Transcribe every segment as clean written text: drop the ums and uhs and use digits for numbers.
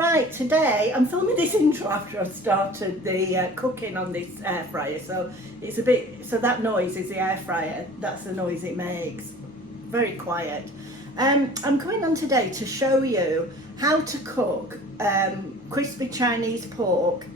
Right, today I'm filming this intro after I've started the cooking on this air fryer, so it's a bit, so that noise is the air fryer, that's the noise it makes, very quiet. I'm coming on today to show you how to cook crispy Chinese pork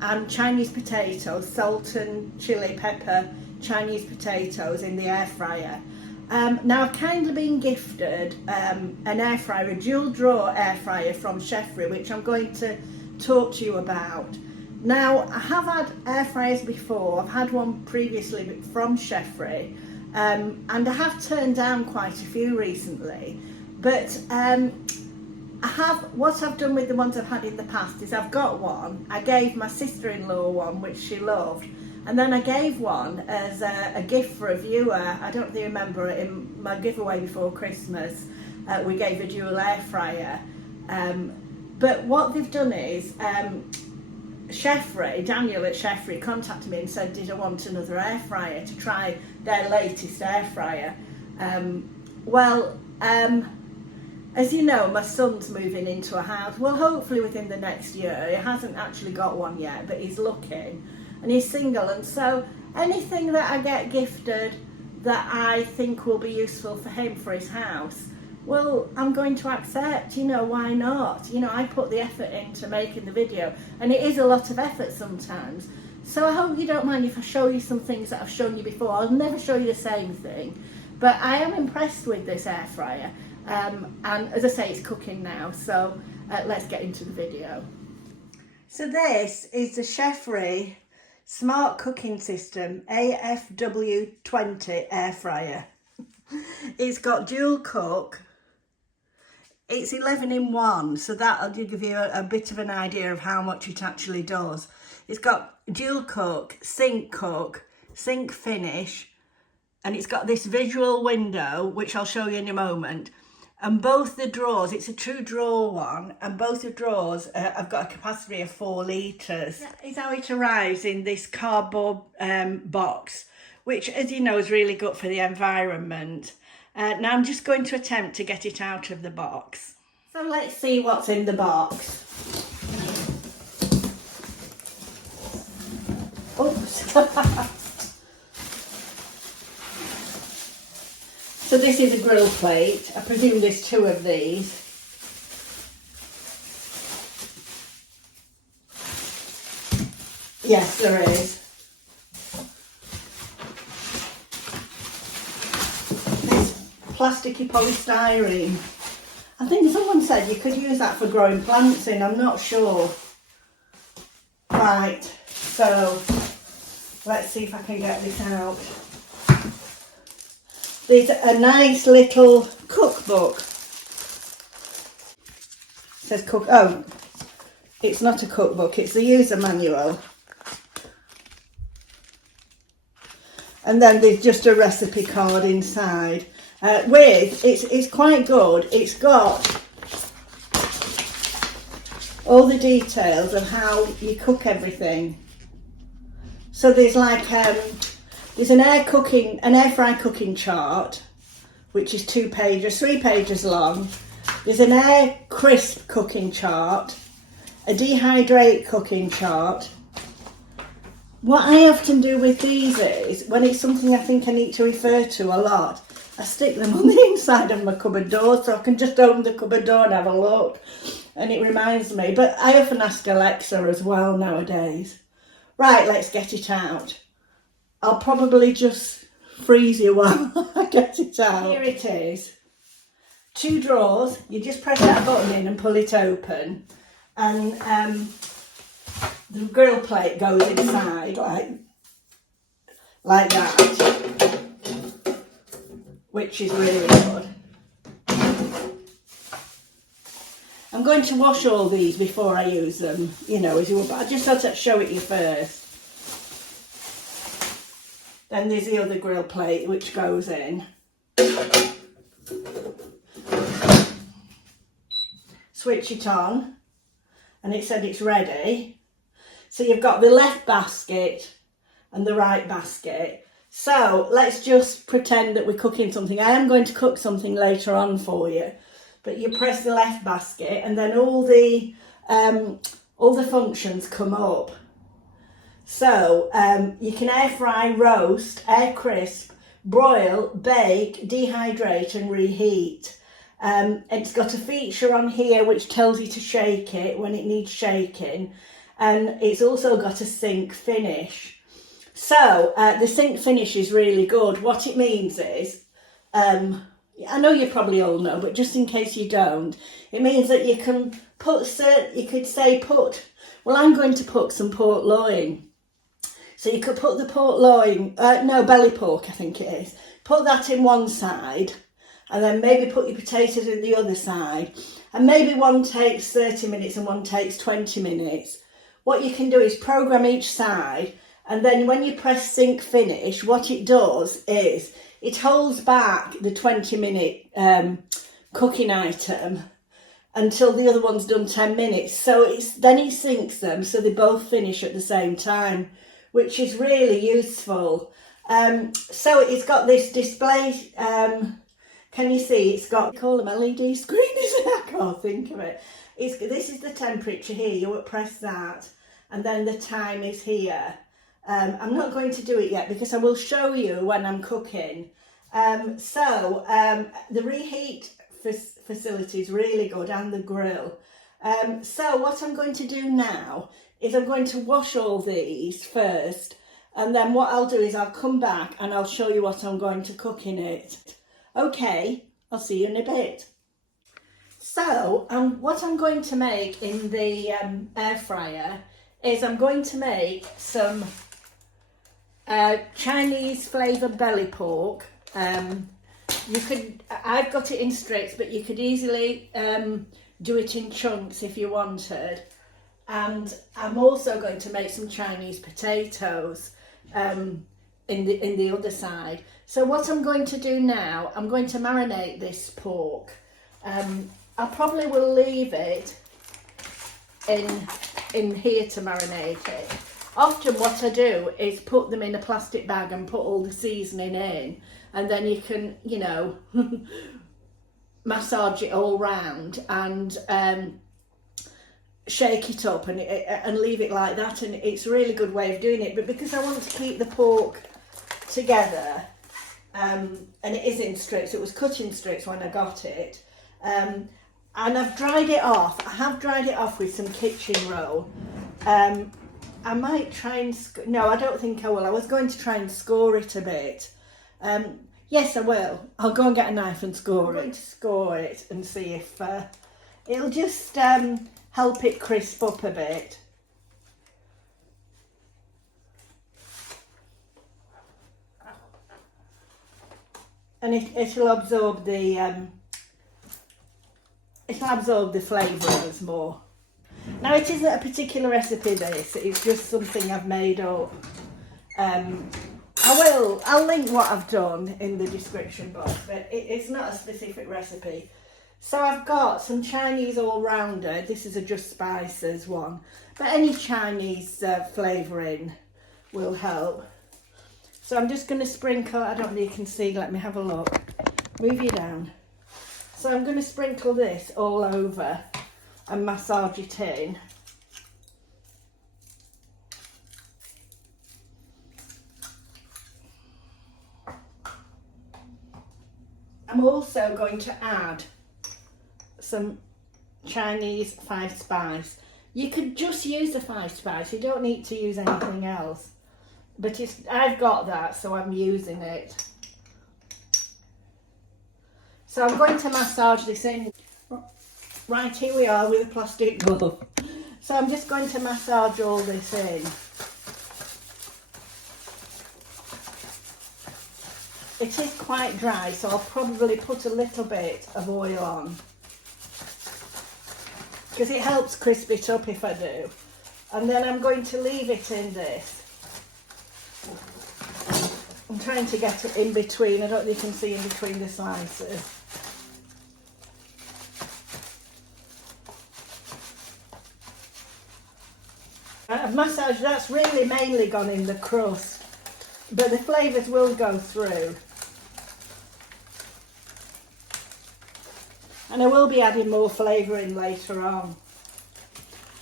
and Chinese potatoes, salt and chili pepper Chinese potatoes in the air fryer. Now I've kindly been gifted an air fryer, a dual drawer air fryer from Chefree, which I'm going to talk to you about. Now I have had air fryers before, I've had one previously from Chefree, and I have turned down quite a few recently, but what I've done with the ones I've had in the past is I've got one, I gave my sister-in-law one which she loved, and then I gave one as a gift for a viewer. I don't really remember it, in my giveaway before Christmas, we gave a dual air fryer. But what they've done is, Chefree, Daniel at Chefree contacted me and said, did I want another air fryer to try their latest air fryer? As you know, my son's moving into a house, well hopefully within the next year. He hasn't actually got one yet, but he's looking. And he's single, and so anything that I get gifted that I think will be useful for him for his house, well, I'm going to accept, you know, why not? You know, I put the effort into making the video, and it is a lot of effort sometimes. So I hope you don't mind if I show you some things that I've shown you before. I'll never show you the same thing, but I am impressed with this air fryer. And as I say, it's cooking now, so let's get into the video. So this is the Chefree Smart Cooking System AFW20 air fryer. It's got dual cook. It's 11 in 1, so that'll give you a bit of an idea of how much it actually does. It's got dual cook, sink finish, and it's got this visual window, which I'll show you in a moment. And both the drawers, it's a true drawer one, and both the drawers have got a capacity of 4 litres. That is how it arrives in this cardboard box, which, as you know, is really good for the environment. Now I'm just going to attempt to get it out of the box. So let's see what's in the box. Oops. So this is a grill plate. I presume there's 2 of these. Yes, there is. This plasticky polystyrene. I think someone said you could use that for growing plants in, I'm not sure. Right, so let's see if I can get this out. There's a nice little cookbook. It says cook, oh, it's not a cookbook, it's the user manual. And then there's just a recipe card inside. It's quite good. It's got all the details of how you cook everything. So there's like, there's an air fry cooking chart, which is 2 pages, 3 pages long. There's an air crisp cooking chart, a dehydrate cooking chart. What I often do with these is, when it's something I think I need to refer to a lot, I stick them on the inside of my cupboard door so I can just open the cupboard door and have a look. And it reminds me, but I often ask Alexa as well nowadays. Right, let's get it out. I'll probably just freeze you while I get it out. Here it is. 2 drawers. You just press that button in and pull it open. And the grill plate goes inside like that. Which is really good. I'm going to wash all these before I use them, you know, as you will, but I just thought I'd show it you first. Then there's the other grill plate which goes in. Switch it on and it said it's ready. So you've got the left basket and the right basket. So let's just pretend that we're cooking something. I am going to cook something later on for you. But you press the left basket and then all the all the functions come up. So you can air fry, roast, air crisp, broil, bake, dehydrate and reheat. It's got a feature on here which tells you to shake it when it needs shaking, and it's also got a sink finish. So the sink finish is really good. What it means is, I know you probably all know, but just in case you don't, it means that you can well, I'm going to put some pork loin. So you could put the pork loin, belly pork I think it is, put that in one side, and then maybe put your potatoes in the other side, and maybe one takes 30 minutes and one takes 20 minutes. What you can do is program each side, and then when you press sync finish, what it does is it holds back the 20-minute cooking item until the other one's done 10 minutes. So then it syncs them so they both finish at the same time, which is really useful. So it's got this display, can you see, it's got, call them LED screen, isn't it? I can't think of it. This is the temperature here, you would press that, and then the time is here. I'm not going to do it yet because I will show you when I'm cooking. The reheat facility is really good, and the grill. So what I'm going to do now is I'm going to wash all these first, and then what I'll do is I'll come back and I'll show you what I'm going to cook in it. Okay, I'll see you in a bit. So what I'm going to make in the air fryer is I'm going to make some Chinese flavoured belly pork. I've got it in strips, but you could easily do it in chunks if you wanted. And I'm also going to make some Chinese potatoes in the other side. So what I'm going to do now, I'm going to marinate this pork. I probably will leave it in here to marinate it. Often what I do is put them in a plastic bag and put all the seasoning in, and then you can, you know, massage it all round and shake it up and leave it like that, and it's a really good way of doing it. But because I want to keep the pork together, and it is in strips, it was cut in strips when I got it, and I've dried it off. I have dried it off with some kitchen roll. I might try and, no, I don't think I will. I was going to try and score it a bit. Yes, I will. I'll go and get a knife and score it. I'm going to score it and see if it'll just help it crisp up a bit. And it'll absorb the flavours more. Now, it isn't a particular recipe, this, it's just something I've made up. I'll link what I've done in the description box, but it's not a specific recipe. So I've got some Chinese all-rounder. This is a Just Spices one, but any Chinese flavouring will help. So I'm just going to sprinkle, I don't know if you can see, let me have a look. Move you down. So I'm going to sprinkle this all over and massage it in. I'm also going to add some Chinese 5 spice. You could just use the 5 spice, you don't need to use anything else. But I've got that, so I'm using it. So I'm going to massage this in. Right, here we are with a plastic glove. So I'm just going to massage all this in. It is quite dry, so I'll probably put a little bit of oil on, because it helps crisp it up if I do. And then I'm going to leave it in this. I'm trying to get it in between, I don't know if you can see in between the slices. I've massaged, that's really mainly gone in the crust, but the flavours will go through. And I will be adding more flavour in later on.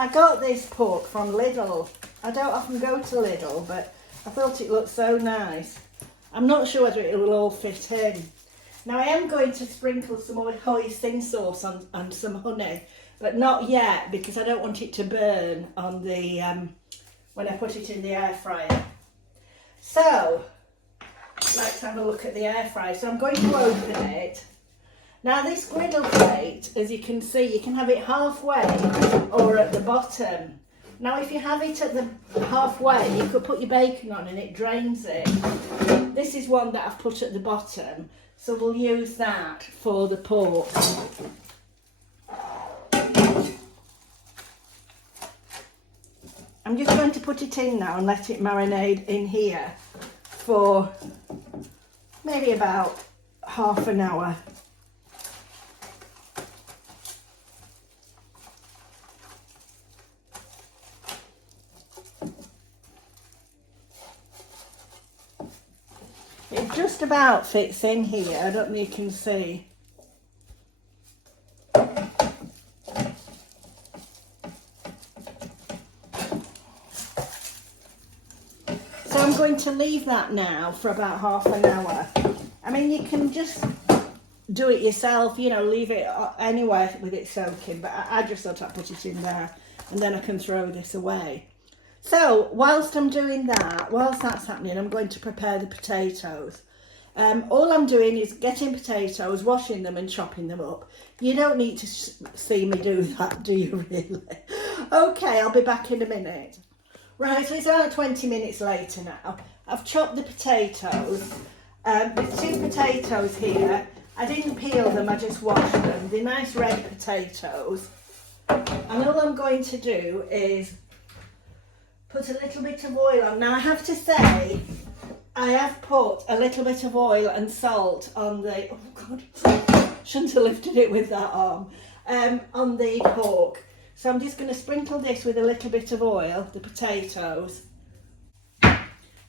I got this pork from Lidl. I don't often go to Lidl, but I thought it looked so nice. I'm not sure whether it will all fit in. Now I am going to sprinkle some more hoisin sauce on some honey, but not yet because I don't want it to burn on the when I put it in the air fryer. So let's have a look at the air fryer. So I'm going to open it. Now this griddle plate, as you can see, you can have it halfway or at the bottom. Now if you have it at the halfway, you could put your bacon on and it drains it. This is one that I've put at the bottom, so we'll use that for the pork. I'm just going to put it in now and let it marinate in here for maybe about half an hour. It just about fits in here, I don't know if you can see. So I'm going to leave that now for about half an hour. I mean, you can just do it yourself, you know, leave it anywhere with it soaking, but I just thought I'd put it in there and then I can throw this away. So whilst I'm doing that, whilst that's happening, I'm going to prepare the potatoes. All I'm doing is getting potatoes, washing them and chopping them up. You don't need to see me do that, do you really? Okay, I'll be back in a minute. Right, so it's about 20 minutes later now. I've chopped the potatoes. There's 2 potatoes here. I didn't peel them, I just washed them. They're nice red potatoes. And all I'm going to do is put a little bit of oil on. Now I have to say, I have put a little bit of oil and salt on the, oh God, shouldn't have lifted it with that arm, on the pork. So I'm just going to sprinkle this with a little bit of oil, the potatoes. And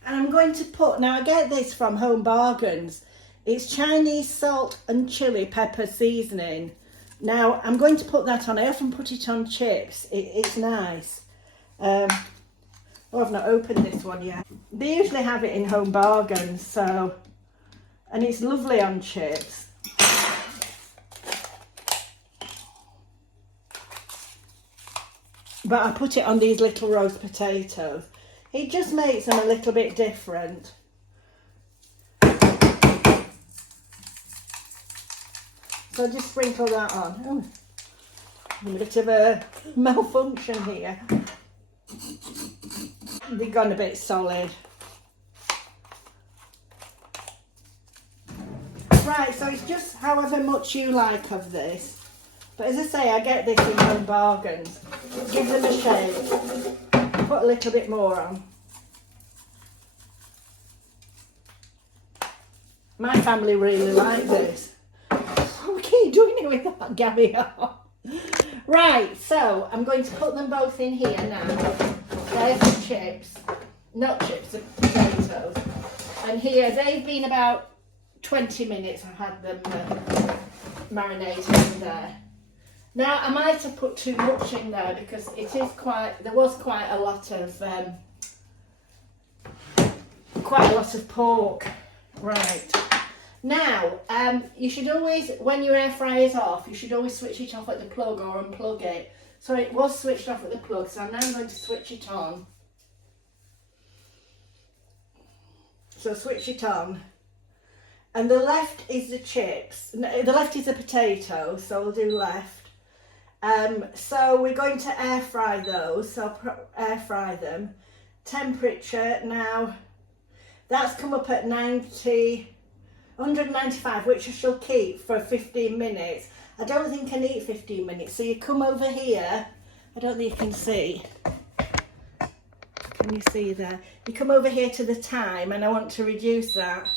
I'm going to put, now I get this from Home Bargains, it's Chinese salt and chili pepper seasoning. Now I'm going to put that on, I often put it on chips, it's nice. Oh, I've not opened this one yet. They usually have it in Home Bargains, so, and it's lovely on chips. But I put it on these little roast potatoes. It just makes them a little bit different. So just sprinkle that on. Oh, a bit of a malfunction here. They've gone a bit solid. Right, so it's just however much you like of this. But as I say, I get this in Home Bargains. Give them a shake. Put a little bit more on. My family really like this. Oh, we keep doing it with that caviar. Right, so I'm going to put them both in here now. There's the chips, not chips, the potatoes. And here, they've been about 20 minutes, I've had them marinated in there. Now, I might have put too much in there because it is there was quite a lot of pork. Right. Now, you should always, when your air fryer is off, you should always switch it off at the plug or unplug it. So it was switched off at the plug, so I'm now going to switch it on. So switch it on. And the left is the chips. No, the left is the potato, so we'll do left. So we're going to air fry those, so air fry them. Temperature, now, that's come up at 195, which I shall keep for 15 minutes. I don't think I need 15 minutes. So you come over here. I don't think you can see. Can you see there? You come over here to the time, and I want to reduce that.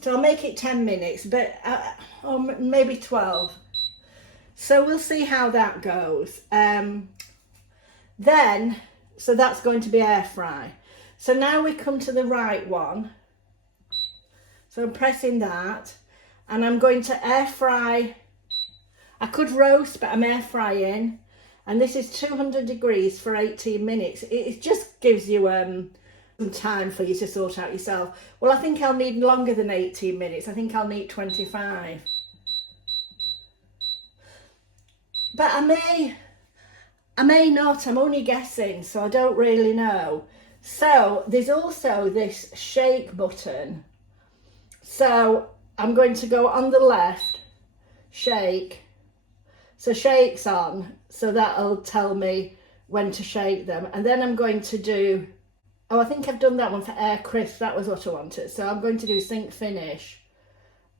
So I'll make it 10 minutes, but or maybe 12. So we'll see how that goes. Then, so that's going to be air fry. So now we come to the right one. So I'm pressing that. And I'm going to air fry. I could roast, but I'm air frying. And this is 200 degrees for 18 minutes. It just gives you some time for you to sort out yourself. Well, I think I'll need longer than 18 minutes. I think I'll need 25. But I may not, I'm only guessing, so I don't really know. So there's also this shake button. So I'm going to go on the left, shake. So shake's on, so that'll tell me when to shake them. And then I'm going to do, oh, I think I've done that one for air crisp. That was what I wanted. So I'm going to do sync finish.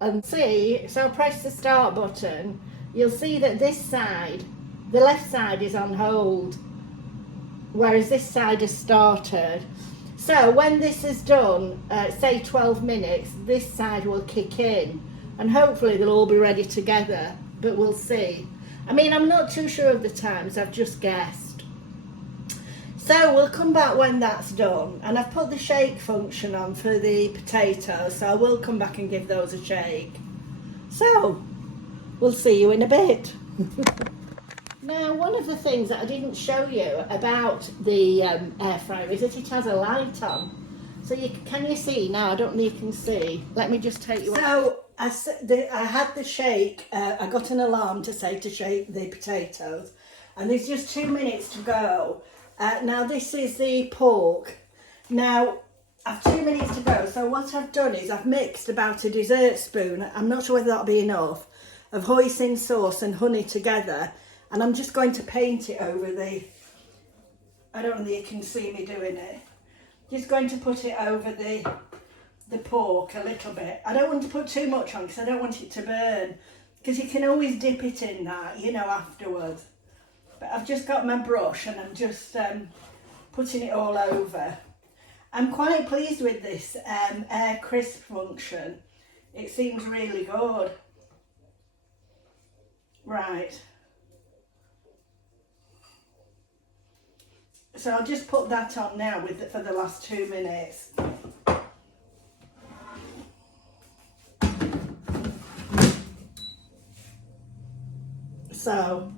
And see, so I'll press the start button. You'll see that this side, the left side is on hold, whereas this side has started. So when this is done, say 12 minutes, this side will kick in and hopefully they'll all be ready together, but we'll see. I mean, I'm not too sure of the times, I've just guessed. So we'll come back when that's done, and I've put the shake function on for the potatoes, so I will come back and give those a shake. So we'll see you in a bit. Now, one of the things that I didn't show you about the air fryer is that it has a light on. So can you see now? I don't know if you can see. Let me just take you. So I had the shake. I got an alarm to say to shake the potatoes, and there's just 2 minutes to go. Now this is the pork. Now I've 2 minutes to go. So what I've done is I've mixed about a dessert spoon. I'm not sure whether that'll be enough, of hoisin sauce and honey together, and I'm just going to paint it over the. I don't know if you can see me doing it. Just going to put it over the pork a little bit. I don't want to put too much on because I don't want it to burn, because you can always dip it in that, you know, afterwards. But I've just got my brush and I'm just putting it all over. I'm quite pleased with this air crisp function. It seems really good. Right. So I'll just put that on now for the last 2 minutes. So,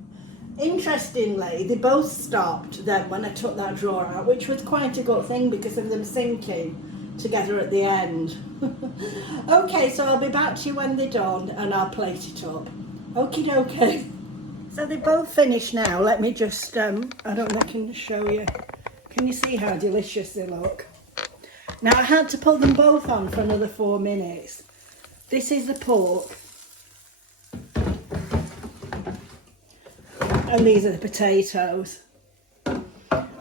interestingly, they both stopped then when I took that drawer out, which was quite a good thing because of them sinking together at the end. Okay, so I'll be back to you when they're done and I'll plate it up. Okie dokie. So they're both finished now. Let me just, I don't know if I can show you. Can you see how delicious they look? Now I had to put them both on for another 4 minutes. This is the pork. And these are the potatoes.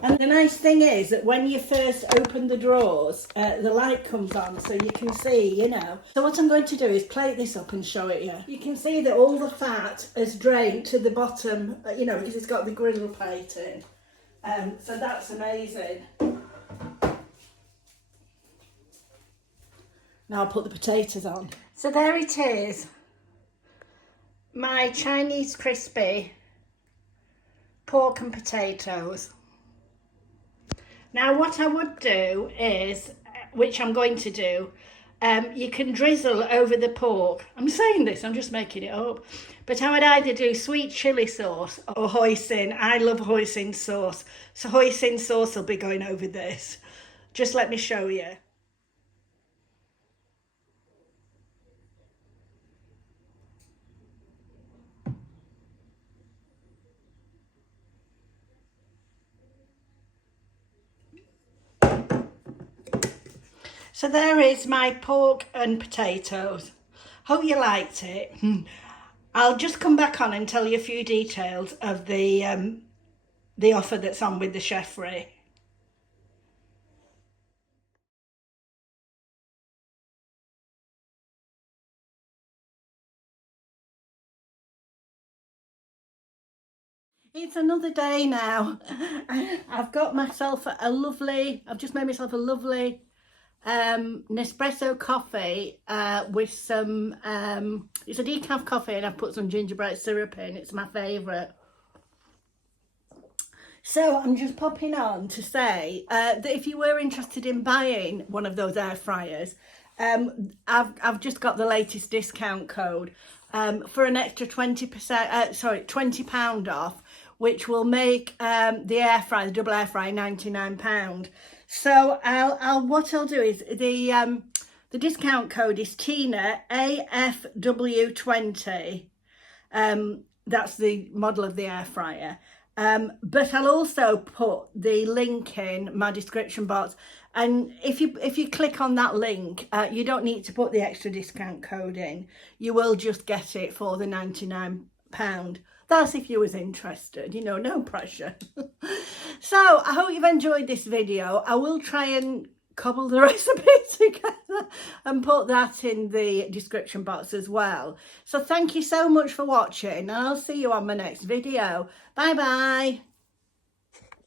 And the nice thing is that when you first open the drawers, the light comes on so you can see, you know. So what I'm going to do is plate this up and show it you. You can see that all the fat has drained to the bottom, you know, because it's got the griddle plate in. So that's amazing. Now I'll put the potatoes on. So there it is. My Chinese crispy pork and potatoes. Now what I would do is, which I'm going to do, you can drizzle over the pork. I'm saying this, I'm just making it up. But I would either do sweet chilli sauce or hoisin. I love hoisin sauce. So hoisin sauce will be going over this. Just let me show you. So there is my pork and potatoes. Hope you liked it. I'll just come back on and tell you a few details of the offer that's on with the Cheffree. It's another day now. I've got myself I've just made myself a lovely Nespresso coffee with some, it's a decaf coffee and I've put some gingerbread syrup in. It's my favourite. So I'm just popping on to say that if you were interested in buying one of those air fryers, I've just got the latest discount code for an extra £20 off, which will make the air fryer, the double air fryer, £99. So what I'll do is the discount code is Tina AFW20. That's the model of the air fryer. But I'll also put the link in my description box, and if you click on that link, you don't need to put the extra discount code in. You will just get it for the £99. That's if you was interested, you know, no pressure. So I hope you've enjoyed this video. I will try and cobble the recipe together and put that in the description box as well. So thank you so much for watching, and I'll see you on my next video. Bye bye.